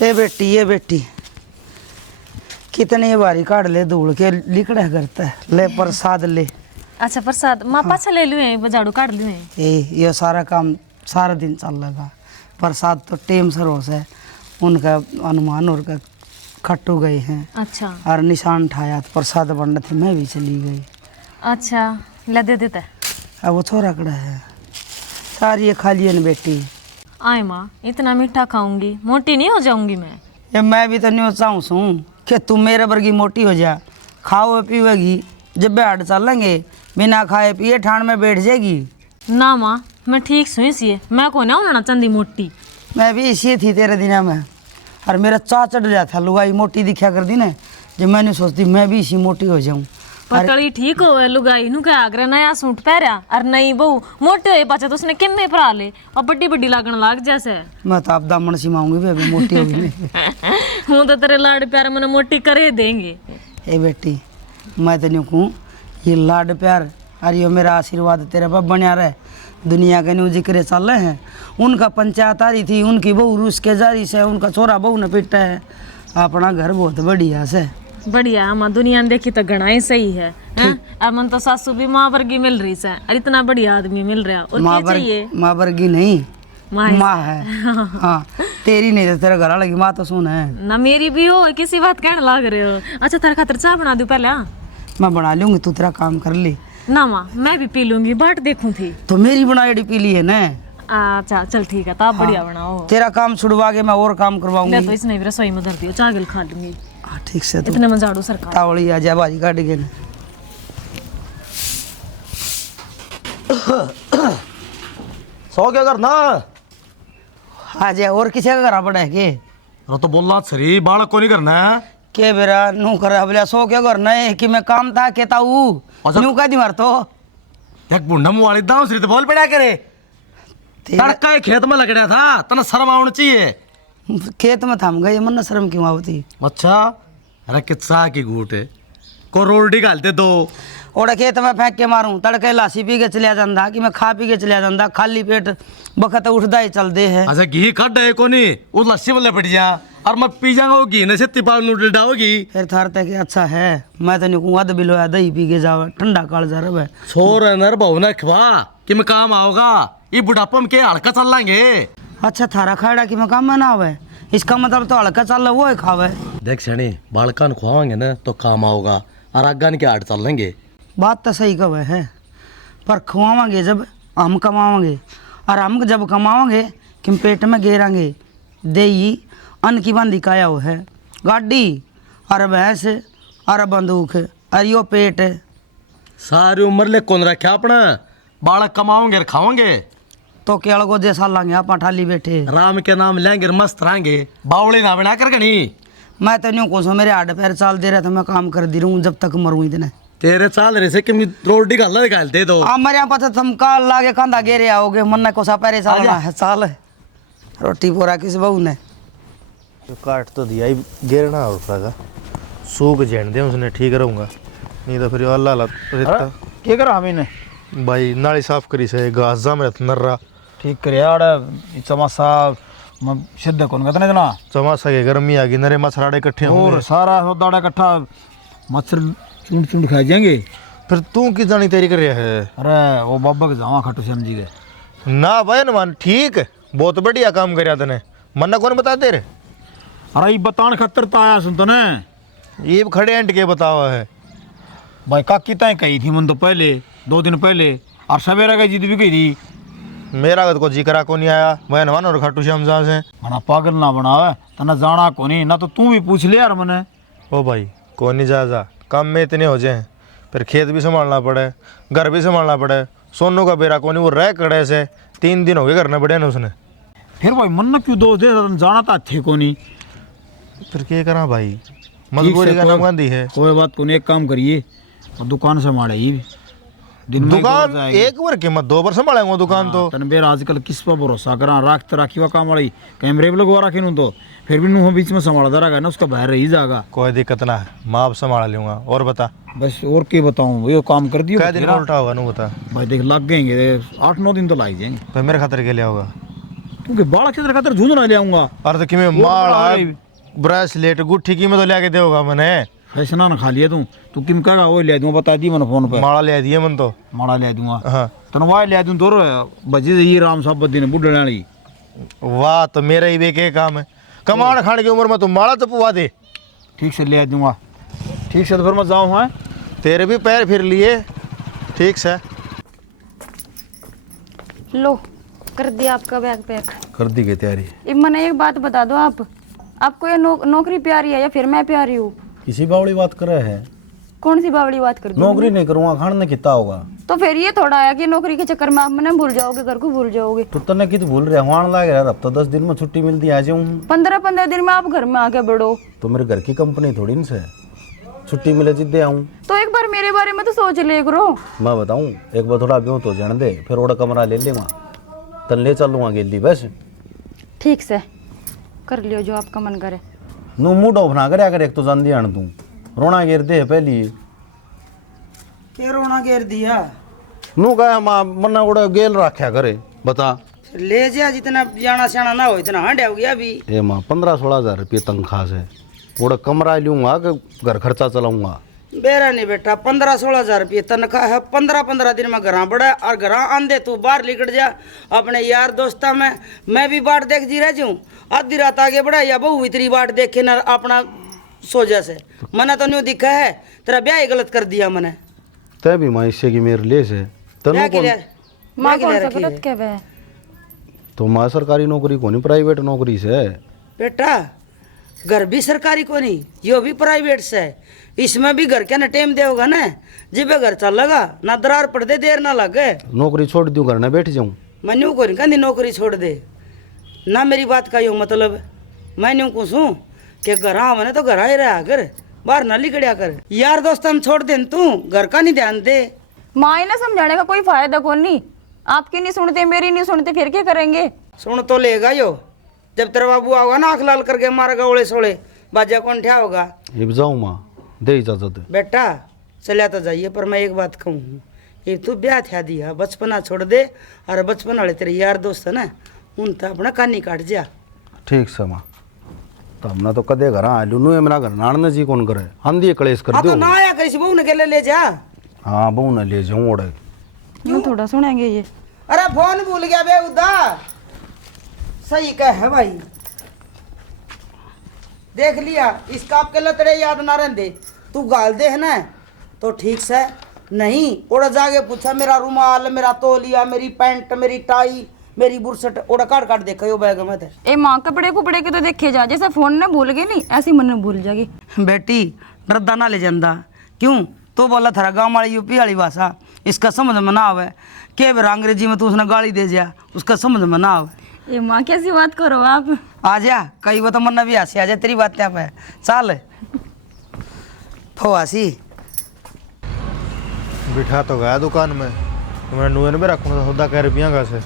ये बेटी कितनी बारी काट ले धूल के लिकड़ा करता है। ले प्रसाद ले। अच्छा प्रसाद माँ पाछा ले लूँ बजाड़ू काट लूँ। ये सारा काम सारा दिन चल लगा। प्रसाद तो टेम सर हो से उनका अनुमान और का खट्टू गए हैं। अच्छा और निशान ठाया तो प्रसाद बनना थी, मैं भी चली गई। अच्छा ले दे देता है। अब वो थोड़ा कड़ा है सारी ये खा लिए न बेटी। आए माँ इतना मीठा खाऊंगी मोटी नहीं हो जाऊंगी मैं। ये मैं भी तो नहीं चाहूँ कि तुम मेरे वर्गी मोटी हो जा। खाओ पीवेगी जब बैठ चलेंगे बिना खाए पिए ठाण में बैठ जाएगी। ना माँ मैं ठीक सुई सी मैं को ना होना चंदी मोटी। मैं भी इसी थी तेरे दिन में और मेरा चा चढ़ गया था लुगाई मोटी दिखा कर दी ना जब मैंने सोचती मैं भी इसी मोटी हो जाऊँ। पतली ठीक हो लुगाई नु क्या आगरा नया सूट पहरा और नई बहू मोटे होए पाछे तो उसने किम्मे भरा ले और बड़ी बड़ी लागण लाग जैसे। मैं तो आप दामन सिमाऊंगी भी अभी मोटी होगी। हूँ तो तेरे लाड प्यार मैंने मोटी करे देंगे। ए बेटी मैं तो नहीं कहूँ ये लाड प्यार और ये मेरा आशीर्वाद तेरे पर बना रहे। दुनिया के न्यू जिक्र चल रहे हैं उनका पंचायत आ रही थी उनकी बहू रूस के जारी से उनका छोरा बहू ने पिटा है। अपना घर बहुत बढ़िया से बढ़िया हम दुनिया ने देखी तो घना ही सही है। अब मन तो सासू भी माँ वर्गी मिल रही है और इतना बढ़िया आदमी मिल रहा और क्या चाहिए। माँ वर्गी नहीं माँ है। हाँ तेरी नहीं तो तेरा घर लगी माँ तो सुन है ना मेरी भी हो किसी बात कहने लग रहे हो। अच्छा तेरे खातर चाय बना दूं पहले। मैं बना लूंगी तू तेरा काम कर ली ना माँ मैं भी पी लूंगी बाट देखूं थी तो मेरी बनाई पी ली है ना। अच्छा चल ठीक है तो आप बढ़िया बनाओ। तेरा काम छुड़वा के मैं और काम करवाऊंगी। तो इसने भी रसोई में धर दियो चागल खा लूंगी। हाँ ठीक से इतने में झाड़ू सरकार तावड़ी आ जा बाजी काट के सो क्या करना आ जा और किसी का करा पड़ा है के अरे तो बोलना सरी बालक को नहीं करना है के बेरा नू कर बोला सो क्या करना है कि मैं काम था कहता हूँ नू कह दी मार तो एक बुढ़ा मुँह वाली दाव सरी तो बोल पड़ा करे तड़का ही खेत में लग रहा था तना शर्म आना चाहिए। खेत में थम गए मन शर्म क्यों आवती। अच्छा अरे किस्सा की घूट है को रोटी डालते दो ओड़ा खेत में फेंक के मारूं तड़के लासी पी के चलिया जाता कि मैं खा पी के चलिया जाता खाली पेट बखत उठदा ही चलते है। अच्छा घी खट है को नहीं वो लस्सी में लपट जा और मैं पी जाऊंगा वो घी ने से तिपाल नूडल डाओगी फिर थार तक अच्छा है मैं तो नहीं कहूँ अध बिलोया दही पी के जावा ठंडा काल जा रहा है छोर नर बहु ने खवा कि मैं काम आओगा ये बुढ़ापा में के हड़का चल लाएंगे। अच्छा थारा खाड़ा कि मैं काम में ना आवे इसका मतलब तो हल्का चल रहा वो है खावे। देख सनी बालकान खुआएंगे ना तो काम आओगा और आगान के आड़ चल लेंगे। बात तो सही कहे है पर खुआवांगे जब हम कमावांगे और हम जब कमावांगे कि पेट में गेरांगे दे अन्न की बंदी काया हो है गाड़ी और भैंस और बंदूक और यो पेट सारी उम्र ले कौन रखा अपना बालक कमाओगे और खाओगे तो केड़ को जैसा लांगे आप ठाली बैठे राम के नाम लेंगे और मस्त रहेंगे बावड़ी ना बना कर नहीं। मैं तो नहीं कोसो मेरे हाथ पैर चाल दे रहा था मैं काम कर दी रहूँ जब तक मरूँ इतने तेरे चाल रहे से कि मैं रोटी का अल्लाह निकाल दे दो आप मेरे यहाँ पता तुम काल लागे कंधा गेरे आओगे मन को सा पैरे चालना है चाल रोटी पोरा किस बहू ने तो काट तो दिया ही गिरना और का सूख झेड़ दे उसने ठीक रहूँगा नहीं तो फिर अल्लाह रेता क्या करा हमें भाई नाली साफ करी से घास जाम रहता नर्रा ठीक करे यार चमासा सिद्ध कौन कहते ना चमासा के गर्मी आ गई नरे मच्छराड़े इकट्ठे और होंगे सारा दाड़ा इकट्ठा मच्छर चूंड चूंड खा जाएंगे। फिर तू की जानी तैयारी कर रहा है। अरे वो बाबा के जावा खट्टू श्याम जी के ना भाई न मान ठीक बहुत बढ़िया काम कर तने मन कौन बता दे रे। अरे ये बतान खतर तो आया सुन तो ने ये खड़े एंट के बतावा है भाई काकी तय कही थी मन तो पहले 2 दिन पहले और सवेरा का जिद भी कही थी मेरा को जिक्रा को नहीं आया मैं नवान और खट्टू श्याम जा से मना पागल ना बनावे तना जाना को नहीं ना तो तू भी पूछ ले यार मने। ओ भाई कौन नहीं जा काम में इतने हो जाए फिर खेत भी संभालना पड़े घर भी संभालना पड़े सोनू का बेरा को नहीं वो रह कड़े से 3 दिन हो गए करना पड़े ना उसने। फिर भाई मन क्यों दोष दे जाना था थे को नहीं फिर क्या करा भाई मजबूरी का नाम गांधी है। कोई बात को नहीं एक काम करिए और दुकान संभाले ये दिन में दुकान एक बार कीमत 2 बार संभालेंगे दुकान तो तन बेर आजकल किस पर भरोसा करा राख राखी हुआ काम वाली कैमरे भी लगवा रखे नू तो फिर भी नू बीच में संभालता रहेगा ना उसका बाहर रही जाएगा। कोई दिक्कत ना है मैं आप संभाल लूंगा और बता बस और क्या बताऊँ ये काम कर दियो क्या दिन उल्टा होगा नू बता भाई देख लग गएंगे 8-9 दिन तो लग जाएंगे। फिर मेरे खातर के लिए होगा क्योंकि बाल क्षेत्र खातर झूझ ना ले आऊंगा अरे तो कि मैं माला ब्रेसलेट गुट्ठी की में तो लेके देगा मैंने फैसना ना खा लिया तू किम कहेगा वो ले दूंगा बता दी मैंने फोन पे माला ले दिए मन तो माड़ा ले दूंगा हाँ तन वाह ले दूं दो बजे से ये राम साहब दिन बुढ़े वाली वाह तो मेरा ही बेके काम है कमाण खाने की उम्र में तो माला तो पुआ दे ठीक से ले दूंगा ठीक से तो फिर मैं जाऊँ हाँ तेरे भी पैर फिर लिए ठीक से लो कर दिया आपका बैग पैक। कर दी गई तैयारी अब मैंने एक बात बता दो आपको ये नौकरी प्यारी है या फिर मैं प्यारी हूँ? किसी बावड़ी बात कर रहे हैं? कौन सी बावड़ी बात कर दी नौकरी नहीं करूँगा खाने कितना होगा? तो फिर ये थोड़ा है कि नौकरी के चक्कर में आप मैंने भूल जाओगे, घर को भूल जाओगे। तो तने कित भूल रहे वहाँ लाग रहा अब तो 10 दिन में छुट्टी मिलती आ जाऊँ। 15 दिन में आप घर में आके बढ़ो तो मेरे घर की कंपनी थोड़ी न से छुट्टी मिले जिद्दे आऊँ। तो एक बार मेरे बारे में तो सोच ले करो। मैं बताऊँ एक बार थोड़ा ब्यों तो जान दे फिर ओड़ा कमरा ले लेगा तन ले चलूँगा गेली बस। ठीक से कर लियो जो आपका मन करे। नू मूड ऑफ ना करे एक तो जान दिया तू रोना गिर दे पहली के रोना घेर दिया नू कहा माँ मन्ना उड़ा गेल रखा करे बता ले जा जितना जाना सियाना ना हो इतना हंड हो गया अभी। ए माँ 15-16 हज़ार रुपये तनख्वाह से उड़ा कमरा लूँगा कि घर खर्चा चलाऊँगा। बेरा नहीं बेटा 15-16 हजार रुपये तनख्वाह है। 15 दिन में घर बढ़ा और घर आंदे तू बाहर निकल जा अपने यार दोस्ता में। मैं भी बाट देख जी रह जाऊँ आधी रात आगे बढ़ा या बहु इतनी बाट देखे ना अपना सोजा से मना तो नहीं दिखा है तेरा ब्याह ही गलत कर दिया मैंने। तय भी माँ इससे की मेरे ले से तनु कौन माँ कौन सा गलत कह है? तो माँ सरकारी नौकरी को नहीं प्राइवेट नौकरी से बेटा घर भी सरकारी को नहीं यो भी प्राइवेट से है। इसमें भी घर क्या ना टेम दे होगा ना जिब घर चल लगा ना दरार पड़ दे देर ना लगे। नौकरी छोड़ दूँ घर ना बैठ जाऊँ। मैं न्यू को नहीं कहती नौकरी छोड़ दे ना मेरी बात का यो मतलब मैं न्यू पूछूँ कि घर आवे ना तो घर आए रहा कर बाहर ना लिकड़िया कर यार दोस्त हम छोड़ दे तू घर का नहीं ध्यान दे। माँ ना समझाने का कोई फायदा कौन नहीं। आपकी नहीं सुनते मेरी नहीं सुनते फिर क्या करेंगे? सुन तो लेगा यो जब तेरा बाबू आओगा ना आँख लाल करके मारेगा ओले सोले बाजा कौन ठा होगा। अब जाऊँ माँ दे इजाजत। बेटा चलिया तो जाइए पर मैं एक बात कहूँ ये तू ब्याह था दिया बचपना छोड़ दे और बचपन वाले तेरे यार दोस्त है ना उन तो अपना कानी काट जा। ठीक से माँ तो हमने तो कदे घर आ लू मेरा घर नाड़ने जी कौन करे हम दिए कलेश कर तो दो। ना आया कहीं बहू ने के ले जा। हाँ बहू ने ले जाऊँ ओढ़े क्यों थोड़ा सुनेंगे ये? अरे फोन भूल गया बे उदा सही कह है भाई देख लिया इसका आपके लतड़े याद ना रहते तू गाल दे है ना तो ठीक से नहीं ओड़ा जाके पूछा मेरा रुमाल मेरा तौलिया मेरी पैंट मेरी टाई मेरी बुरसट ओड़ा काट काट देखा यो बैग में थे। ए माँ कपड़े कुपड़े के तो देखे जा जैसे फोन ने भूल गई नहीं ऐसी मन में भूल जाएगी। बेटी डरदा ना ले जाता क्यों तो बोला थारा गाँव वाली यूपी वाली भाषा इसका समझ में ना आवे के बेर अंग्रेजी में तो उसने गाली दे जा उसका समझ में ना आवे। ये माँ कैसी बात करो आप? आ जा कई वो तो मन्ना भी हंसी आ जा तेरी बात क्या पे चल फवासी बिठा तो गया दुकान में तो मैं नुए में रखूँगा सौदा कह रुपया का से।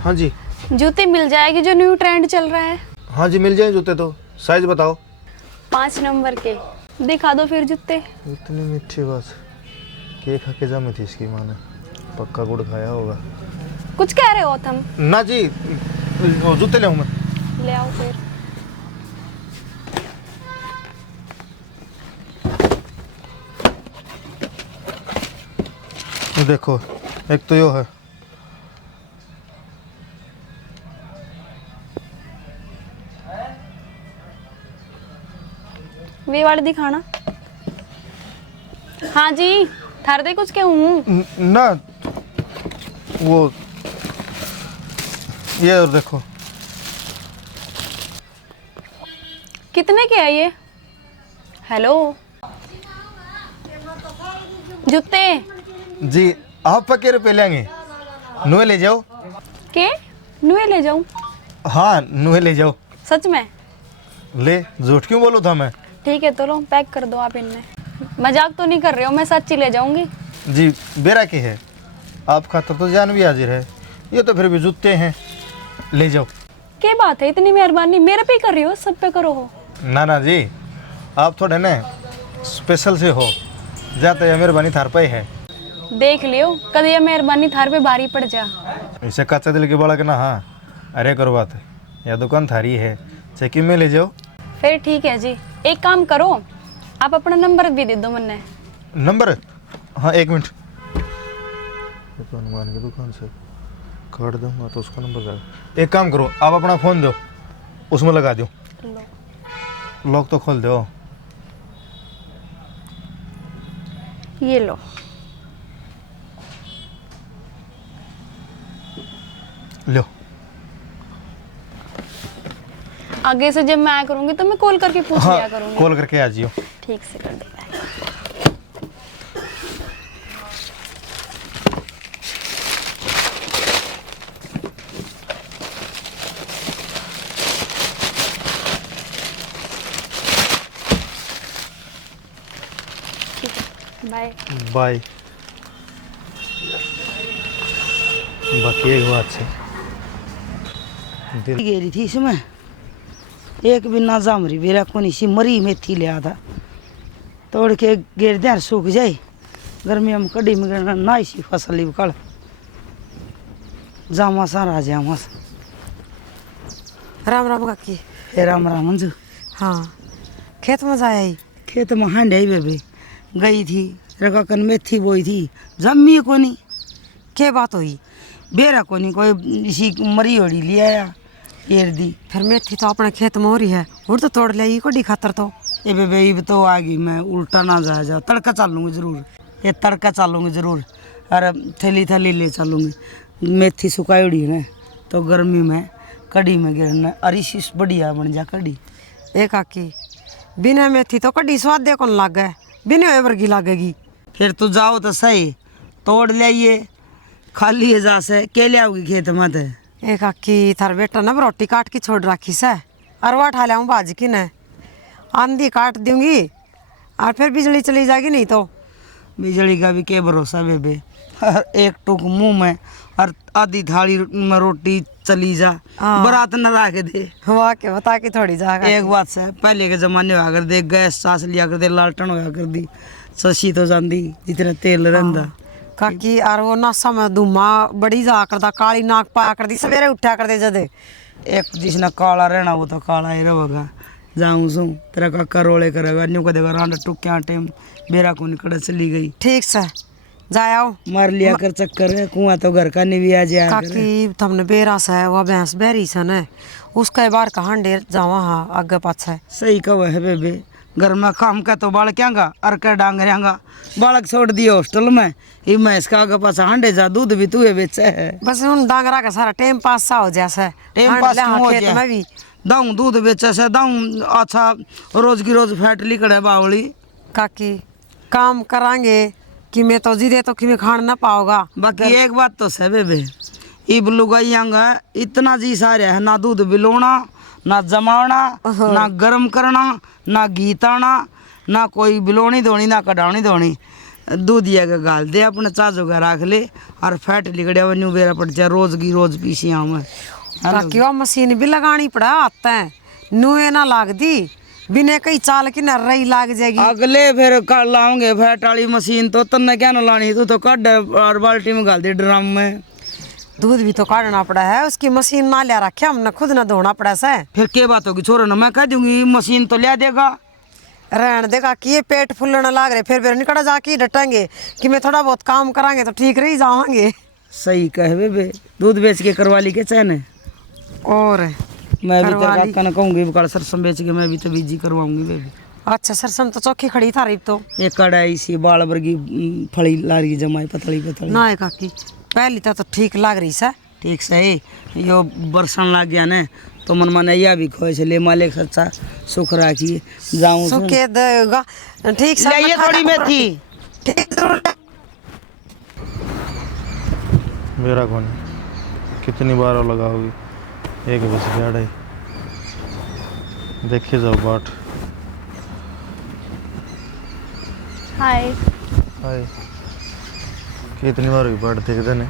हाँ जी जूती मिल जाएगी जो न्यू ट्रेंड चल रहा है। हाँ जी मिल जाए जूते तो साइज बताओ 5 नंबर के दिखा दो फिर जूते। इतनी मीठी बात केक खा के जमी थी इसकी माँ ने पक्का गुड़ खाया होगा। कुछ कह रहे हो तुम? ना जी वो जूते ले मैं ले आओ फिर। देखो एक तो यो है वे वाले दिखाना। हाँ जी थार दे कुछ कहूँ ना वो ये और देखो कितने के है ये? हेलो जूते जी आप पक्के रुपये लेंगे नुए ले जाओ। के नुए ले जाऊँ? हाँ नुए ले जाओ। सच में? ले झूठ क्यों बोलूँ था मैं। ठीक है तो लो पैक कर दो आप इनमें। मजाक तो नहीं कर रहे हो मैं सच्ची ले जाऊंगी। जी बेरा की है आप खातर तो जान भी हाजिर है ये तो फिर भी जूते हैं ले जाओ। क्या बात है इतनी मेहरबानी मेरे पे कर रही हो सब पे करो हो। ना जी आप थोड़े ना स्पेशल से हो जाते हैं मेहरबानी थार पे है। देख लियो कभी ये मेहरबानी थार पे भारी पड़ जा। इसे कच्चा दिल के बालक ना, हाँ अरे करो बात, यह दुकान थारी है, चेकिंग में ले जाओ। फिर ठीक है जी, एक काम करो आप अपना नंबर भी दे दो मुन्ने। नंबर? हाँ 1 मिनट। तो हनुमान की दुकान से काट दूंगा तो उसका नंबर क्या? एक काम करो, आप अपना फ़ोन दो, उसमें लगा दो, लॉक तो खोल दो। ये लो। लो। आगे से जब मैं आया करूंगी तो मैं कॉल करके पूछ लिया करूंगी। कॉल करके आ जियो। ठीक से कर दो। Bye bye. बाकी एक बात से गेरी थी इसमें एक भी ना जामरी बेरा कोनी सी मरी मेथी ले आता तोड़ के गेर दे सूख जाए गर्मी में कड़ी में ना इसी फसल कल जामा सा राजा मस। राम राम काकी। हे राम राम मंजू। हाँ खेत में जाया ही। खेत में हांडे बेबे गई थी रखा कन मेथी बोई थी जमी कोनी। क्या बात हुई? बेरा कोनी कोई इसी मरी होड़ी ले आया येर दी। फिर मेथी तो अपने खेत में हो रही है और तो तोड़ ले कोडी खातर तो। ये बेबे ये तो आ गई मैं उल्टा ना जा तड़का चालूंगी जरूर, ये तड़का चालूंगी जरूर। अरे थैली थैली ले चलूंगी। मेथी सुखाई उड़ी है ना तो गर्मी में कड़ी में गिरना अरे शीश बढ़िया बन जा कड़ी। एक काकी बिना मेथी तो कड़ी स्वाद दे कौन लागे, बिना वर्गी लागेगी। फिर तू जाओ तो सही तोड़ लाइए खाली है जा से के ले आओगी खेत में। तो एक काकी थार बेटा ना रोटी काट के छोड़ रखी से अरवा ठा लाऊं बाज की न आंधी काट दूंगी और फिर बिजली चली जाएगी नहीं तो। बिजली का भी क्या भरोसा बेबे एक टुक मुंह में और आधी थाली में रोटी चली जा बारात न ला के दे। वाह के बता के थोड़ी जाएगा। एक बात से पहले के जमाने में कर दे गैस सास लिया कर दे लालटन होया कर दी ससी तो जाती जितना तेल रहता। काकी और वो नशा में धुमा बड़ी जा करता काली नाक पाया कर दी सवेरे उठा कर दे जदे। एक जिसने काला रहना वो तो काला ही रहेगा। जाऊँ सू तेरा काका रोले करेगा न्यू को देगा रांड टुक्या टाइम बेरा को निकल चली गई। ठीक से जाओ मार लिया कर चक्कर है कुआं तो घर का नहीं भी आ जाए। काकी तुमने बेरा से वो भैंस बेरी से न उसका बार कहाँ डेर जावा हाँ आगे पाछे। सही कहो है बेबे घर में काम का तो बालक आंगा अर का डांग रहा बालक छोड़ दिए हॉस्टल में ये मैं इसका आगे पास हांडे जा दूध भी तू बेचे है। बस उन डांगरा का सारा टाइम पास सा हो जैसे टाइम पास हो खेत में भी दाऊं दूध बेचे से दाऊं अच्छा रोज की रोज फैट लिकड़े बावली। काकी काम करांगे कि मैं तो जिदे तो कि मैं खान ना पाओगा। बाकी एक बात तो है बेबे इब लुगाई आंगा इतना जी सारे है ना दूध बिलोना ना जमाना ना गर्म करना ना गीताना ना कोई बिलोनी धोनी ना कढ़ानी धोनी दूधिया का गाल दे अपने चाचो का रख ले और फैट लिकड़े न्यू बेरा पड़ जाए रोज की रोज पीसी में। काकी वो मशीन भी लगानी पड़ा आता है नुए ना लाग दी बिना कई चाल की न रही लाग जाएगी। अगले फिर कल लाऊंगे फैट वाली मशीन तो तन्ने क्या ना लानी तू तो कट और बाल्टी में गाल दे ड्रम में। दूध भी तो काटना पड़ा है उसकी मशीन ना ले रखे हमने खुद ना धोना पड़ा से। फिर क्या बात होगी छोरो ना मैं कह दूंगी मशीन तो ले देगा। रहने देगा कि ये पेट फूलने लाग रहे फिर निकल जाके डटेंगे कि मैं थोड़ा बहुत काम करांगे तो ठीक रही जावांगे। सही कहे बेबे दूध बेच के करवा ली के चैन और मैं भी तेरे काका ने कहूंगी कल सरसों बेच के मैं भी तो बीजी करवाऊंगी बेबी। अच्छा सरसों तो चौकी खड़ी था तो एक कड़ाई सी बाल वर्गी फड़ी लारी जमाई पतली पतली ना काकी पहली तो ठीक लग रही से। ठीक सही यो बरसन लग गया ना तो मन मन या भी खोए से ले मालिक सच्चा सुख राखिए जाऊं सुखे देगा ठीक से ले थोड़ी मेथी ठीक जरूर। मेरा कौन कितनी बार लगाओगी एक बस गाड़ी देखिए जाओ बाट। हाय हाय कितनी बार हुई बाट देख देने।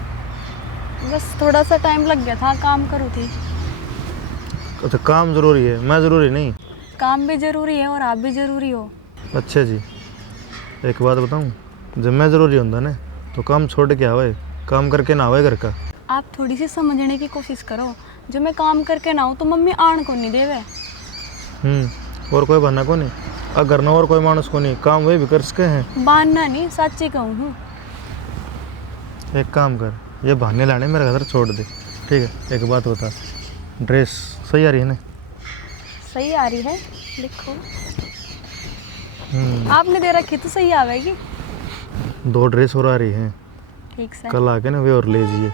बस थोड़ा सा टाइम लग गया था काम करूँ थी। अच्छा काम जरूरी है मैं जरूरी नहीं? काम भी जरूरी है और आप भी जरूरी हो। अच्छा जी एक बात बताऊं जब मैं जरूरी होंदा ना तो काम छोड़ के आवे, काम करके ना आवे घर का। आप थोड़ी सी समझने की कोशिश करो। जो मैं काम करके ना हूँ तो मम्मी आण को नहीं देवे। और कोई बहाना को नहीं, अगर ना और कोई मानुस को नहीं, काम वे भी कर सके हैं। बहाना नहीं, सच्ची कहूँ हूँ। एक काम कर, ये बहाने लाने मेरा घर छोड़ दे, ठीक है? एक बात बता, ड्रेस सही आ रही है ना? सही आ रही है, देखो। आपने दे रखी तो सही आवेगी। 2 ड्रेस और आ रही हैं, ठीक से। कल आके ना वे और ले जाइए,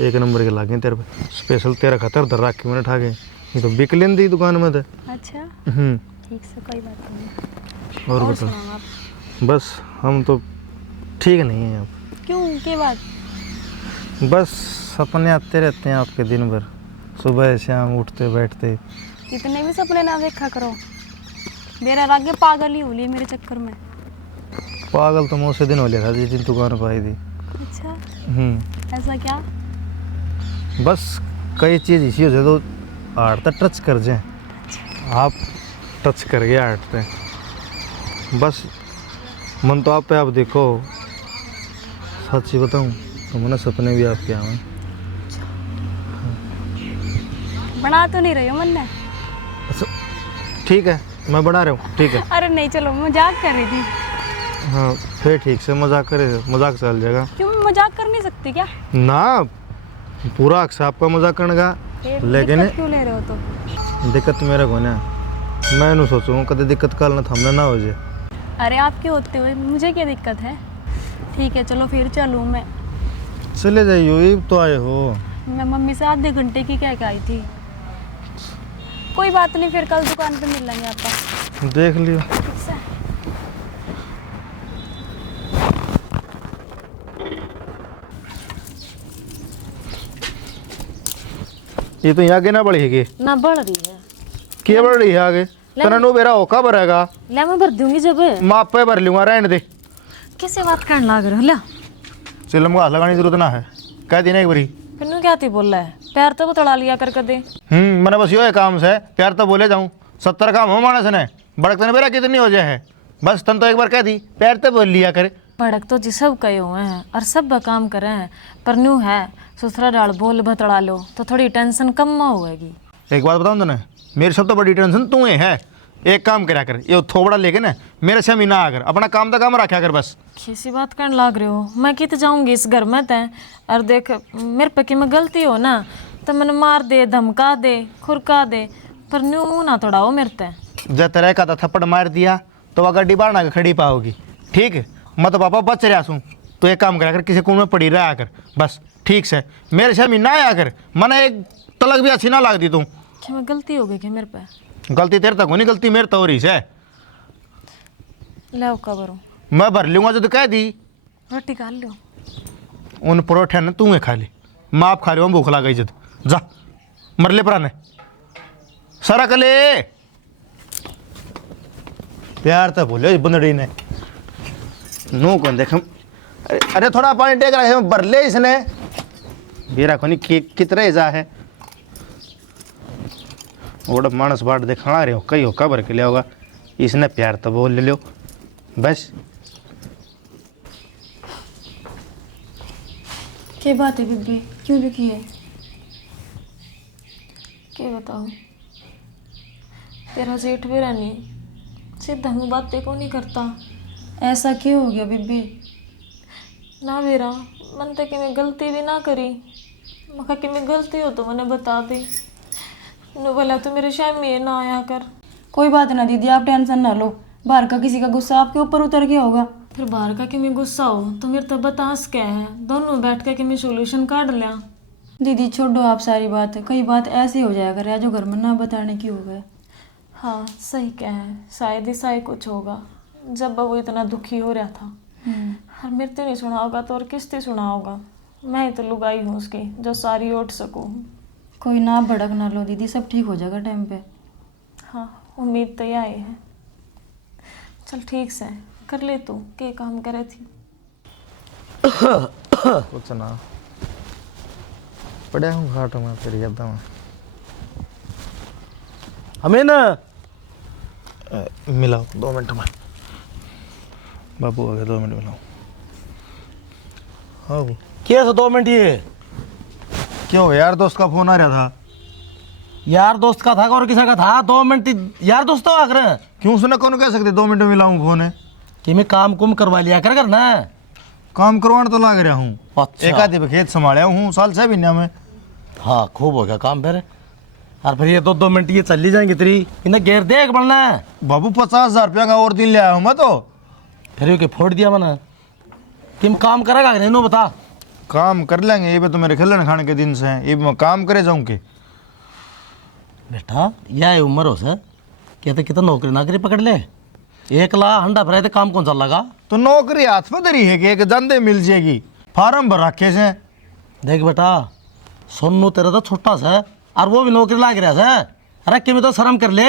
1 नंबर के लागे तेरे पे, स्पेशल तेरा खतर धर रखी मैंने उठा के, ये तो बिक लेंदी दुकान में तो। अच्छा, ठीक से, कोई बात नहीं। और बता, सुनाओ आप। बस हम तो ठीक नहीं हैं अब। क्यों, क्या बात? बस सपने आते रहते हैं आपके दिन भर, सुबह शाम उठते बैठते। इतने भी सपने ना देखा करो, मेरा आगे पागल ही हो ली मेरे चक्कर में। पागल तो मुझसे दिन हो लिया था जिस दिन दुकान पर आई थी। अच्छा, ऐसा क्या? बस कई चीज़ इसी हो जाए तो आर्ट तक टच कर जाए, आप टच कर गए आर्ट पे। बस मन तो आप पे, आप देखो, सच्ची बताऊं तो मैंने सपने भी आपके आए। बना तो नहीं रही हो मन ने? अच्छा ठीक है, मैं बना रहा हूँ, ठीक है। अरे नहीं, चलो मजाक कर रही थी। हाँ फिर ठीक से मजाक करे, मजाक चल जाएगा। क्यों, मैं मजाक कर नहीं सकती क्या? ना, पूरा हक से आपका मजाक करने का, फिर लेकिन दिक्कत क्यों ले रहे हो तो? दिक्कत मेरे को ना, मैं नहीं सोचूँ कभी दिक्कत कल ना थामना ना हो जाए। अरे आपके होते हुए मुझे क्या दिक्कत है? ठीक है, चलो फिर चलूँ मैं। चले जाइए, तो आए हो। मैं मम्मी से आधे घंटे की कह के आई थी। कोई बात नहीं, फिर कल दुकान पे मिल लेंगे आपका। देख लियो। ठीक से। ये तो यहाँ आगे ना बढ़ेगी, ना बढ़ रही है। क्या बढ़ रही है आगे? तना नो बेरा होका भरेगा, ले मैं भर दूंगी जब। माप पे भर लूंगा, रहने दे। कैसे बात करने लग रहे हो? ला चल हमको हाथ लगाने की जरूरत ना है, कह देना एक बारी। फिर क्या थी बोल रहा है? पैर तो बतड़ा लिया कर दे। मैंने बस यो है काम से, प्यार तो बोले जाऊँ, 70 काम हो मानस ने, बड़कते बेरा कितनी हो जाए है, बस तन तो एक बार कह दी, प्यार तो बोल लिया करे। भड़क तो जी सब कहे हुए हैं और सब काम करे हैं, पर न्यू है सुथरा डाल बोल बतड़ा लो तो थोड़ी टेंशन कम होगी। एक बात बताऊँ तो ना, मेरी सब तो बड़ी टेंशन तू है। एक काम करा कर, ये थोबड़ा लेके ना मेरे से महीना आकर अपना काम तो काम रखा कर बस। कैसी बात करने लग रहे हो? मैं कित जाऊंगी इस घर में तय, और देख मेरे पे कि मैं गलती हो ना तो मैंने मार दे, धमका दे, खुरका दे, पर न्यू ना तोड़ाओ मेरे तय। जब तरह का था थप्पड़ मार दिया तो वह गड्डी बाढ़ ना खड़ी पाओगी, ठीक है? मैं तो पापा बच रहा हूँ, तो एक काम करा कर, किसी कुएं में पड़ी रहा कर बस, ठीक से? मेरे से महीना आया कर, मैंने एक तलक भी अच्छी ना लग दी तू। क्या मैं गलती हो गई क्या मेरे पे? गलती तेरे तक होनी, गलती मेरे तो हो रही से। लाओ कबरों मैं भर लूँगा जो तो कह दी। रोटी खा लो। उन परोठे ने तू खा ली, मैं आप खा रही हूँ, भूख लग गई जब। जा मरले पराने सारा कले प्यार तो बोले बंदड़ी ने नो कौन देख। अरे थोड़ा पानी टेक रखे बरले इसने बेरा को नहीं कितने जा है ओड मानस बाट देखा रहे हो, कई हो कबर के लिया होगा, इसने प्यार तो बोल ले लो बस। क्या बात है बीबी, क्यों दुखी है? क्या बताओ, तेरा जेठ भी रानी सीधा मुँह बातें को नहीं करता। ऐसा क्यों हो गया बीबी? ना बेरा मन तक कि मैं गलती भी ना करी, मखा कि मैं गलती हो तो मैंने बता दी। नो बोला तो मेरे शाम में ना आया कर। कोई बात ना दीदी, आप टेंशन ना लो, बाहर का किसी का गुस्सा आपके ऊपर उतर गया होगा। फिर बाहर का कि मैं गुस्सा हो तो मेरे तो बतास क्या है, दोनों बैठ के कि मैं सोल्यूशन काट लिया। दीदी छोड़ो आप सारी बात, कई बात ऐसी हो जाया करे जो घर में ना बताने की हो गए। हाँ सही क्या है, शायद ही शायद कुछ होगा जब वो इतना दुखी हो रहा था। और मेरे तो नहीं सुना होगा तो और किससे सुना होगा? मैं ही तो लुगाई हूँ उसकी जो सारी ओट सकूँ। कोई ना भड़क ना लो दीदी, सब ठीक हो जाएगा टाइम पे। हाँ उम्मीद तो यही है। चल ठीक से कर ले, तू क्या काम करे थी? कुछ ना पड़ा हूँ घाटों में, फिर याद में हमें ना मिलाओ 2 मिनट में, बाबू आ गए, 2 मिनट मिलाओ। हाँ वो कैसे 2 मिनट ये क्यों यार, दोस्त का फोन आ रहा था। यार दोस्त का था और किसी का था? 2 मिनट यार दोस्त तो आकर क्यों सुना, कौन कह सकते 2 मिनट में मिलाऊं फोन है। कि मैं काम कुम करवा लिया कर करना। काम करवाने तो लाग रहा हूँ। अच्छा। एक आधे पे खेत संभाला हूँ साल 6 महीने में। हाँ खूब हो गया काम फिर। और फिर ये 2 मिनट ये चल ही जाएंगे तेरी इन्हें घेर देख बढ़ना है। बाबू 50,000 रुपया का और दिन ले आया हूँ मैं तो। फिर ये फोड़ दिया मैंने। तुम काम करेगा कि नहीं नो बता। काम कर लेंगे, ये भी तो मेरे खिलन खाने के दिन से हैं, ये भी मैं काम करे जाऊँ के। बेटा यह उम्र हो सर कहते कितना नौकरी नाकरी पकड़ ले। 1 लाख हंडा फिर तो काम कौन चल लगा। तो नौकरी हाथ में धरी है कि एक धंधे मिल जाएगी, फार्म भर रखे से। देख बेटा सोनू तेरा तो छोटा सा है और वो भी नौकरी लाग रहा है। अरे कि तो शर्म कर ले।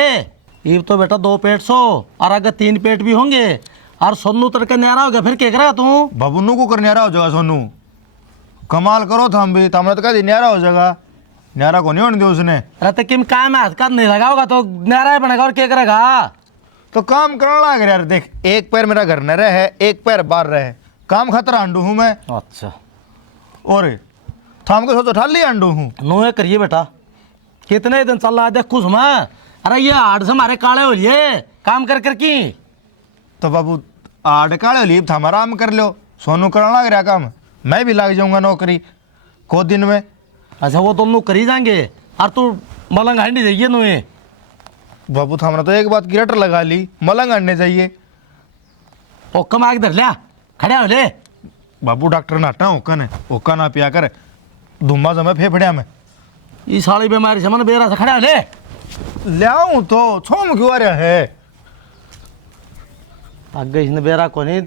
ये तो बेटा 2 पेट सो और अगर 3 पेट भी होंगे और सोनू तेरे का न्यारा हो गया फिर क्या करेगा तू। बाबू नू को कर न्यारा हो जाएगा सोनू। कमाल करो था हम भी, तो हमने तो कहा न्यारा हो जाएगा। न्यारा को नहीं होने दिया उसने। अरे तो किम काम हाथ का नहीं लगा होगा तो न्यारा ही बनेगा और क्या करेगा। तो काम करना लग रहा यार। देख, एक पैर मेरा घर न रहे, एक पैर बाहर रहे, काम खतरा अंडू हूँ मैं। अच्छा और थाम के सोचो ठाल लिया अंडू हूँ। नो करिए बेटा कितने दिन चल रहा है देख खुश मैं। अरे ये हाड़ से हमारे काले हो लिए काम कर कर की। तो बाबू आड़ काले लीप था, आराम कर लो। सोनू करना लग रहा काम, मैं भी लग जाऊंगा नौकरी को दिन में। अच्छा वो दोनों करी जाएंगे और तू मलंग हांडी जाइए नुए। बाबू था तो एक बात की रट लगा ली, मलंग आने चाहिए। ओक्का मार धर लिया खड़े हो ले। बाबू डॉक्टर नाटा ओका ने, ओका ना पिया कर धुम्मा जमे फेफड़िया में। ये सारी बीमारी से मन बेरा से खड़े हो ले। लियाऊं तो छोम क्यों आ रहा है। आगे इसने बेरा को नहीं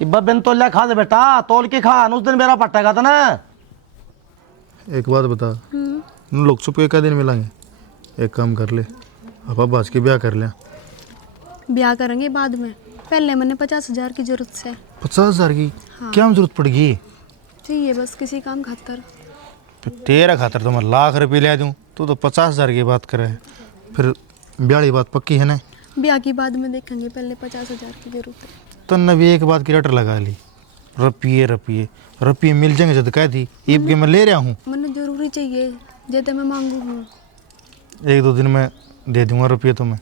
इब्बा बिन तोलिया खा दे बेटा, तोल के खा उस दिन बेरा पट्टेगा था ना। एक बात बता, लोग चुप एक दिन मिलेंगे। एक काम कर ले, अब बाज के ब्याह कर लिया। ब्याह करेंगे बाद में, पहले मैंने 50,000 की जरूरत है। 50,000 की क्या जरूरत पड़ेगी। चाहिए बस किसी काम खातर। तो तेरा खातर तो मैं लाख रुपये ले दूँ, तू तो 50,000 की बात करे। फिर ब्याह की बात पक्की है ना। ब्याह की बाद में देखेंगे, पहले 50,000 की जरूरत है। तो नबी एक बात की रट लगा ली, रुपये रुपये रुपये मिल जाएंगे जब कह दी ईब के मैं ले रहा हूँ। मैंने जरूरी चाहिए जैसे मैं मांगू हूँ। 1-2 दिन में दे दूंगा रुपये तो मैं।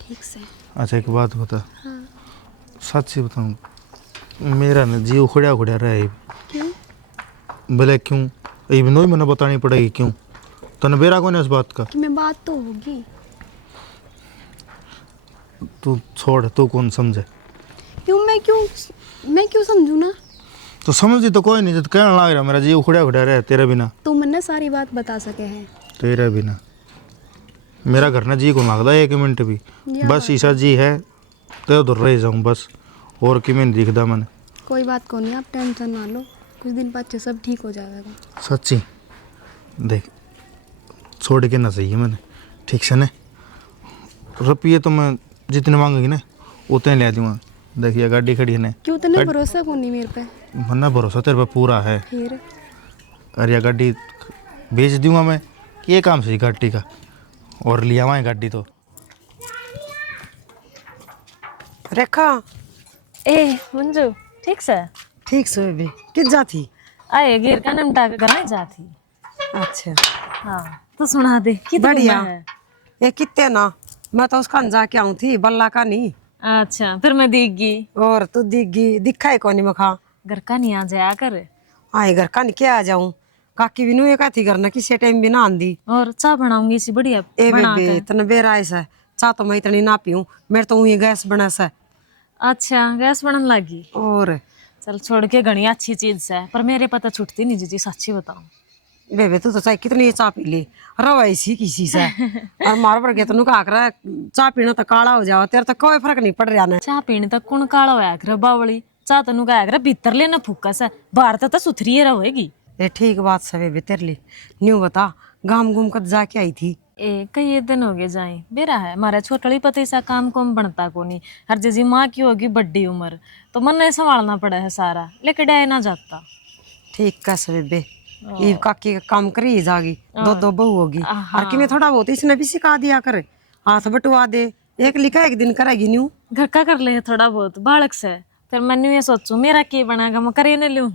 ठीक से। अच्छा एक बात बता, हाँ। सच से बताऊँ, मेरा ना जीव उखड़ा उखड़ा रहा है। क्यों? भले क्यों, ये भी मैंने बतानी पड़ेगी क्यों। तने बेरा कौन है इस बात का। कि मैं बात तो होगी। तू छोड़, तू कौन समझे। मैं क्यों समझू ना। तो समझी तो कोई नहीं, जब कहने लग रहा मेरा जीव उखड़ा उखड़ा रहा तेरे बिना। तू मैंने सारी बात बता सके हैं। तेरे बिना मेरा घर ना जी को मांगता 1 मिनट भी। बस ईसा जी है तो उधर रह जाऊँ बस, और कि मैं दिखता मैंने। कोई बात को नहीं, आप टेंशन ना लो, कुछ दिन बाद सब ठीक हो जाएगा। सच्ची देख, छोड़ के ना चाहिए मैंने, ठीक से ना। रुपये तो मैं जितने मांगेगी ना उतने ले दूँगा। देखिए गाड़ी खड़ी है ना। क्यों तने भरोसा को नहीं मेरे पे। मन्ना भरोसा तेरे पे पूरा है। फिर अरे ये गाड़ी बेच दूंगा मैं, ये काम सही गाड़ी का, और लिया हुआ है गाड़ी तो। रेखा ए मंजू ठीक से ठीक से बेबी किस जाती। आए गिर का निमटा के घर जाती। अच्छा हाँ तो सुना दे कितनी बढ़िया उम्र है? ये कितने ना, मैं तो उसका जाके आऊँ थी बल्ला का नहीं। अच्छा फिर मैं देगी और तू दिखगी दिखा है कौन मखा। घर का नहीं आ जाया कर। आए घर का नहीं क्या आ जाऊं, काकी भी नुए का थी घर ना किसी टाइम भी ना आंदी। और चाय बनाऊंगी इसी बढ़िया ए बना बेबे के। इतना बेरा ऐसा चाह तो मैं इतनी ना पीऊं, मेरे तो वही गैस बना सा। अच्छा गैस बनन लगी। और चल छोड़ के घनी अच्छी चीज से, पर मेरे पता छुटती नहीं जी सच्ची बताऊं। बेबे तू तो चाहे कितनी चाह पी ली रवाई सी किसी से। और मार पर गया तेन का आकर चाह पीना तो काला हो जाओ, तेरे तो कोई फर्क नहीं पड़ रहा ना। चाह पीने तक कौन काला होया कर बावली, चाह तेन का कर भीतर लेना फूका सा, बाहर तो सुथरी रहेगी। ये ठीक बात सब बेबे तेरे लिए। न्यू बता गाम घूम कर जाके आई थी। ए कई दिन हो गए जाए बेरा है हमारा छोटड़ी पति सा काम कम बनता को नहीं। हर जैसी माँ की होगी बड़ी उम्र तो मन नहीं संभालना पड़ा है सारा, लेके डाय ना जाता। ठीक कैसे बेबे, ये काकी का काम करी जागी, 2 बहू होगी। और कि मैं थोड़ा बहुत इसने भी सिखा दिया कर, हाथ बटवा दे, एक लिखा एक दिन करेगी न्यू। घर का कर ले थोड़ा बहुत बालक से, फिर मैंने ये सोचू मेरा के बनागा मैं करे न लूँ।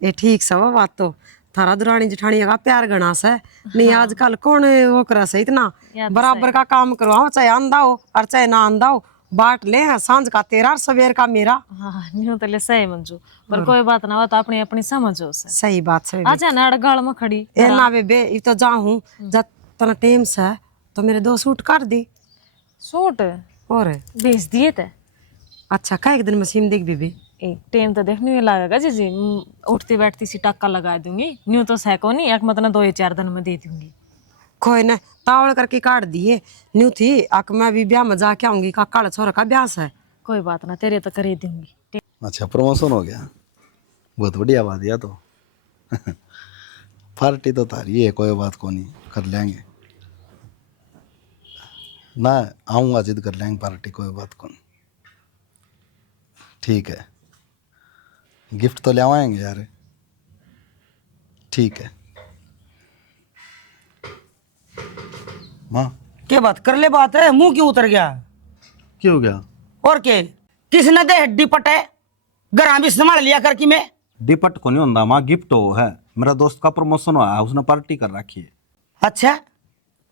ये ठीक सा वो बात तो थारा दुरानी जेठानी का प्यार घना सा नहीं आजकल कौन वो करा से इतना बराबर का काम करवाओ चाहे आंदा हो और चाहे ना आंदा हो बांट ले सांझ का तेरा और सवेर का मेरा। हाँ न्यू तो ले सही मंजू पर कोई बात ना बात अपनी अपनी समझो से। सही बात सही अच्छा ना अड़गाड़ में खड़ी ए ना बेबे ये तो जाऊं जब तना टेम से तो मेरे 2 सूट कर दी सूट और भेज दिए थे। अच्छा का एक दिन मशीन देख बेबी एक टाइम तो देखने में लगेगा जी उठती बैठती सी टक्का लगा दूंगी न्यू तो सैको नहीं एक मतलब 2 या 4 दिन में दे दूंगी। कोई ना तावड़ करके काट दिए न्यू थी आक मैं भी ब्याह में जाके आऊंगी का काला छोरा का ब्याह है। कोई बात ना तेरे तो कर ही दूंगी। अच्छा प्रमोशन हो गया, बहुत बढ़िया बात है तो। पार्टी तो तारी है, कोई बात को नहीं, कर लेंगे ना, आऊँगा जिद कर लेंगे पार्टी, कोई बात को नहीं। ठीक है, गिफ्ट तो ले आएंगे यार, ठीक है। माँ क्या बात कर ले बात है, मुंह क्यों उतर गया? क्यों गया? और के किसने दे हड्डी पटे घर भी संभाल लिया कर कि मैं डिपट को नहीं होता माँ, गिफ्ट हो है, मेरा दोस्त का प्रमोशन हुआ है, उसने पार्टी कर रखी है। अच्छा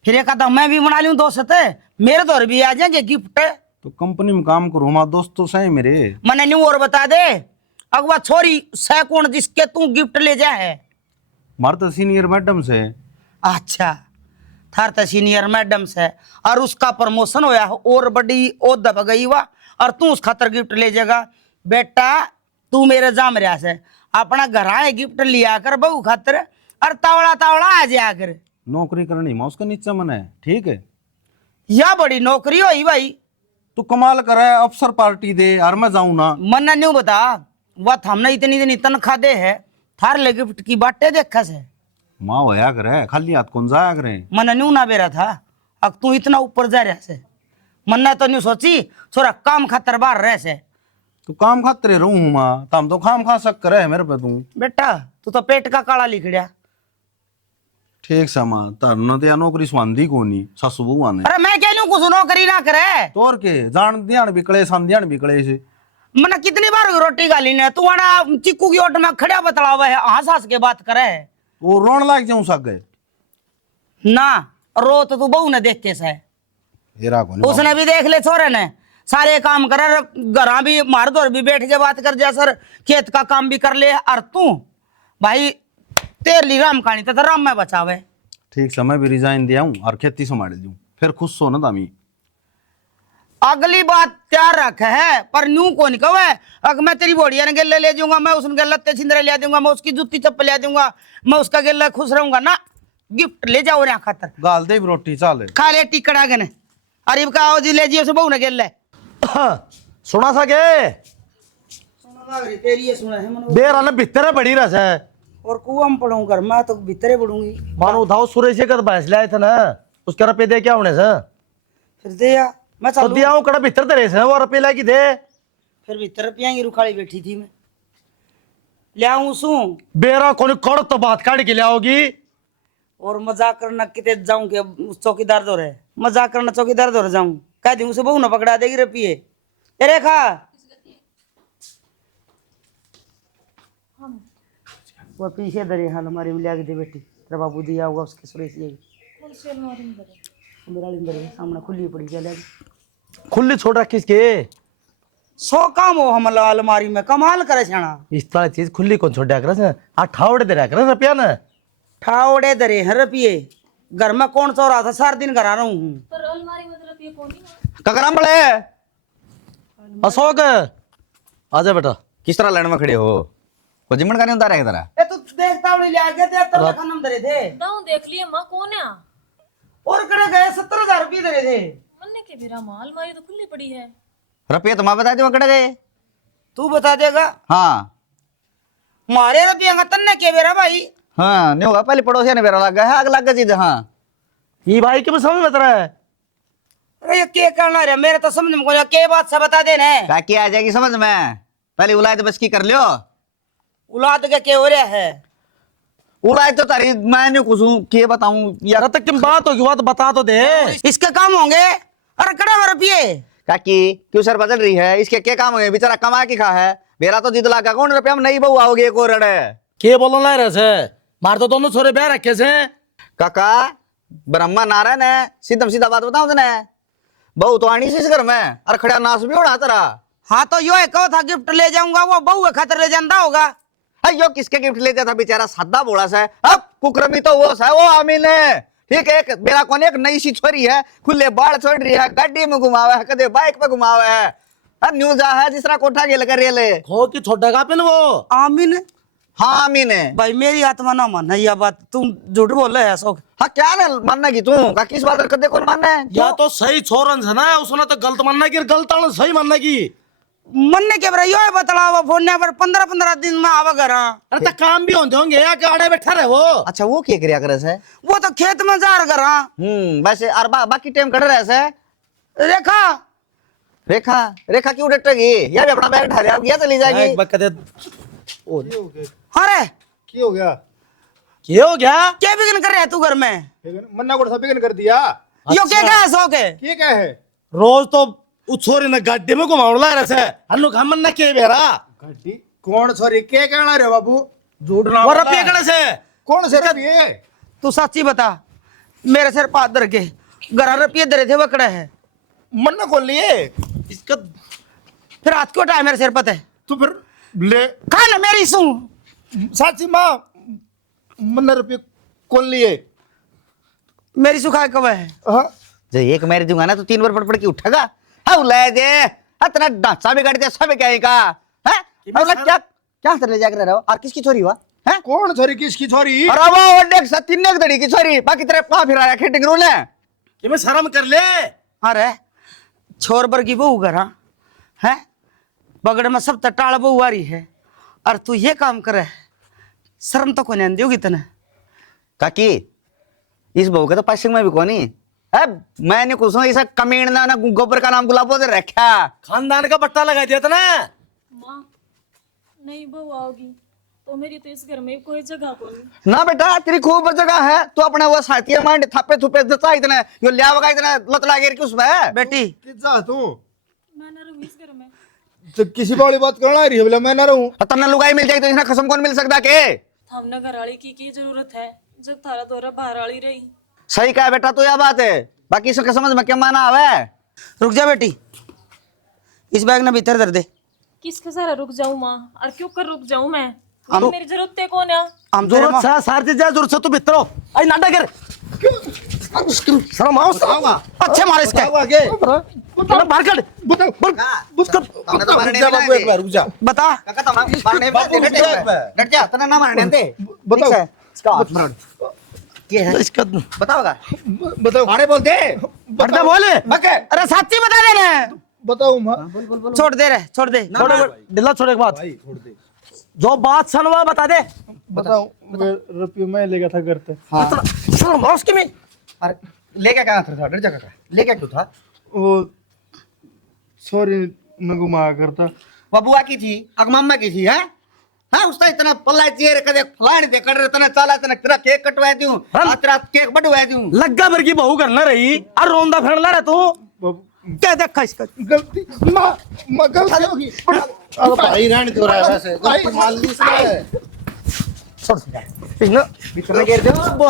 फिर एक आधा मैं भी बना लूं दोस्त है, मेरे दौर भी आ जाएंगे गिफ्ट। तो कंपनी में काम करूँ माँ, दोस्त तो सही मेरे। मैंने न्यू और बता दे अगवा छोरी सैकून जिसके तू गिफ्ट ले जा है मार तो सीनियर मैडम से। अच्छा थार तो सीनियर मैडम से और उसका प्रमोशन होया और बड़ी ओ दब गई हुआ और तू उस खातर गिफ्ट ले जाएगा। बेटा तू मेरे जाम रहा से अपना घर आए गिफ्ट लिया कर बहू खातर और तावड़ा तावड़ा आ जाया कर। नौकरी करनी माँ उसका नीचा मन है, ठीक है। या बड़ी नौकरी होई भाई, तू कमाल करे, अफसर पार्टी दे और मैं जाऊँ ना। मन न्यू बता वह हमने इतनी इतनी तनख्वाह दे है थार ले गिफ्ट की बाटे देखा से माँ होया करे, खाली हाथ कौन जाया करे। मन न्यू ना बेरा था अब तू इतना ऊपर जा रहा से मन्ना तो न्यू सोची छोरा काम खातर बाहर रह से। तू काम खाते रहूँ माँ, तम तो खाम खा सक करे मेरे पे तू। बेटा तू तो पेट का काला लिखड़िया। ठीक सा माँ, तरना तो या नौकरी स्वांधी को नहीं, सासू बहू आने। अरे मैं क्या कुछ नौकरी ना करे तो और के जान ध्यान बिकले संध्यान बिकले से। मैंने कितनी बार रोटी गाली ने तू आना चिक्कू की ओट में खड़ा बतलावा है हंस हंस के बात करे वो रोन लाग जाऊं सक गए ना रो तो तू बहू ने देख के से उसने भी देख ले छोरे ने सारे काम करे घर भी मार दौर भी बैठ के बात कर जा सर खेत का काम भी कर ले और तू भाई तेरली राम कहानी तो राम में बचावे। ठीक समय भी रिजाइन दिया हूँ और खेती संभाल दूं, फिर खुश सो ना दामी। अगली बात तैयार रख है पर न्यू को नहीं कहे अगर मैं तेरी बोड़िया ने गेले ले जाऊंगा, मैं उसने लत्ते छिंदरे ले दूंगा, मैं उसकी जूती चप्पल ले दूंगा, मैं उसका गेला खुश रहूंगा ना। गिफ्ट ले जाओ रे खातर गाल दे रोटी चाले खा ले टिकड़ा गने अरे का आओ जी ले जियो से बहू ने गेले सुना सके तेरी सुना है मन देर आने भीतर बड़ी रस है और कुआं में पढ़ूं कर मैं तो भीतरे पढ़ूंगी। मानो उठाओ सुरेश का भैंस लाए थे ना, उसके रुपये दे क्या होने से फिर दे या मैं तो चलूं दिया हूँ कड़ा भीतर तेरे से वो रुपये लाए की दे फिर भीतर पियांगी रुखाड़ी बैठी थी मैं ले आऊं सू बेरा कोनी कड़ तो बात काट के ले आओगी और मजाक करना किते जाऊं के चौकीदार दो रहे मजाक करना चौकीदार दो जाऊं कह दी उसे बहू ना पकड़ा देगी रुपये अरे खा वो पीछे दरे हाल हमारी में ले दे बेटी तेरा बाबू दिया होगा उसके सुरेश ये मेरा अंदर है सामने खुली पड़ी चले खुली छोड़ रखी इसके 100 काम हो हम अलमारी में कमाल करे छाना इस तरह चीज खुली कौन छोड़ कर आ ठावड़े दे रहा रुपया ना ठावड़े दरे हैं रुपये घर में कौन सो रहा था सारा दिन घर आ रहा हूँ पर अलमारी में तो रुपये कौन ही ककराम बड़े अशोक आजा बेटा किस तरह लाइन में खड़े हो? को जिमन का नहीं उतारा है तरह? ए तू देखता हुई ले आके ते तो लखनऊ दरे थे दाऊ देख लिए मां कौन है और कड़े गए 70,000 रुपये दरे थे मन्ने के बिरा मां अलमारी तो खुली पड़ी है। रुपये तो माँ बता दे कड़े गए। तू बता देगा हाँ मारे रुपये का तन्ने के बेरा भाई हाँ नहीं होगा, पहले पड़ोसिया ने बेरा लगा है, आग लग गई चीज। हाँ ये भाई के समझ बता रहा है अरे ये क्या करना रे मेरे तो समझ में कोई के बात से बता देना है क्या किया आ जाएगी समझ में, पहले उलाय तो बस की कर लियो। औलाद के क्या हो रहा है उलाय तो तारी मैंने कुछ के बताऊं यार तक की बात होगी वो तो बता तो दे इसके काम होंगे। अरे कड़े रुपये काकी क्यों सर बदल रही है? इसके क्या काम है? बेचारा कमा के खा है। मेरा तो जिद लागा कौन रुपया में नहीं बहू आओगे एक और रड़े। के बोलो ना रहे से मार तो दोनों छोरे ब्याह रखे से काका ब्रह्मा नारायण है, सीधा सीधा बात बताऊं तने, बहू तो आनी सी इस घर में और खड़ा नाश भी उड़ा तेरा। हाँ तो यो कहो था गिफ्ट ले जाऊंगा, वो बहू के खातिर ले जाता होगा। यो किसके गिफ्ट लेता था बेचारा सादा बोला सा। अब कुकरमी तो वो है, वो आमिल है। ठीक है, एक मेरा कौन एक नई सी छोरी है, खुले बाल छोड़ रही है, गाड़ी में घुमावा है, कदे बाइक पे घुमावा है, न्यूज आ है जिस तरह कोठा गेल कर रेले हो कि छोटा का पिन वो आमीन। हाँ आमीन है भाई मेरी आत्मा ना मान है यह बात, तुम झूठ बोल रहे हैं शौक। हाँ क्या ना मानना की तू का किस बात कदे कौन मानना है? या तो सही छोरन है ना, उसने तो गलत मानना की, गलत आने सही मानना की। मन्ने के बरा यो है बतलावा फोन पर 15-15 दिन में आवा घर। अरे तो काम भी होते होंगे या गाड़े बैठा रहे वो। अच्छा वो क्या क्रिया करे से? वो तो खेत में जा रहा घर। वैसे और बाकी टाइम कट रहे से। रेखा रेखा रेखा क्यों डटेगी? यार अपना बैग उठा रहा है, चली जाएगी। अरे क्या हो गया? क्या हो गया? क्या बिगन कर रहा है तू घर में? मन्ना को बिगन कर दिया। यो क्या है शौक है? क्या है? रोज तो उछोरी ने गाड़ी में घुमावला रहे से हल्लो खामन ना के बेरा गाड़ी कौन सॉरी क्या कहना रे बाबू? झूठ ना और रुपये कड़े से कौन से रुपये? तू सच्ची बता, मेरे सिर पात धर के घर रुपये धरे थे वकड़े है। मन्ना कौन लिए? इसका फिर हाथ क्यों उठाया मेरे सिर पते? तो फिर ले खा ना मेरी सू। साची माँ मन्ना रुपये कौन लिए? मेरी सुखा कब है? हाँ जो एक मैरिज दूंगा ना तो 3 बार पड़ के उठेगा। हाँ ले दे इतना ढांचा भी कर दिया सब क्या का है? क्या क्या कर ले जाकर रहो? और किसकी छोरी हुआ है? कौन छोरी? किसकी छोरी? अरे वो देख सतीन ने दड़ी की छोरी, बाकी तेरे पा फिर आया खेटिंग रूल है कि मैं शर्म कर ले। अरे छोर बर की बहू घर है, बगड़ में सब तटाड़ बहू आ रही है और तू ये काम करे, शर्म तो कौन दोगी तने? काकी इस बहू के तो पश्चिम में भी कौन ही मैंने कुछ ऐसा कमीना ना गोबर का नाम गुलाबो दे रखा। खानदान का बट्टा लगा दिया था ना। माँ नहीं बहू आओगी तो मेरी तो इस घर में कोई जगह को नहीं। ना बेटा तेरी खूब जगह है, तू अपना वो साथी मांड थापे थुपे दचा इतना यो लिया वगा इतना लत लगे कि उसमें बेटी कितना तू मैं ना रहूँ इस घर में। तो किसी वाली बात करना रही है बोला मैं ना रहूं। तन्ना लुगाई मिल जाए तो इसना कसम कौन मिल सकता के? हमने घर वाली की जरूरत है जब थारा दौरा बाहर वाली रही। सही कहा बेटा, तो यह बात है, बाकी इसका समझ में क्या माना आवे? रुक जा बेटी, इस बैग ने भीतर धर दे। किसके सारा रुक जाऊं माँ? और क्यों कर रुक जाऊं मैं? मेरी जरूरत है कौन है? हम तेरे जरूरत है सार चीज जरूरत से तू भीतर हो। आई नाटक कर शर्म आओ सावा अच्छे मारे इसके चलो बाहर कर बताओ हमने तो मारने बाबू एक बार रुक जा। बता। काका तो मारने डट जा, तना ना मारने दे। बताओ इसका हाथ मार क्या है? इसका बताओगा बताओ अरे बोल दे बड़ा बोले बके अरे साथी बता दे ना। बताओ माँ छोड़ दे रे, छोड़ दे। दिला छोड़ एक बात, जो बात सनवा बता दे। बताओ रुपये मैं लेगा था करते। शर्म आओ उसकी में। अरे लेके क्या था? डर जा काका, लेके क्यों था? वो सॉरी मैं घुमा करता। वो बुआ की थी, अगमम्मा की थी है? हाँ उसका इतना पल्ला चेहरे कदे फलाने दे कर तना चाला तना तेरा केक कटवा दूं, तेरा केक बढ़वा दूं। लग्गा भर की बहू करना रही और रोंदा फेरला रहा तू क्या देखा इसका? गलती माँ गलती होगी। अब भाई रहने दो रहा है वैसे छोड़ इतना गिर दो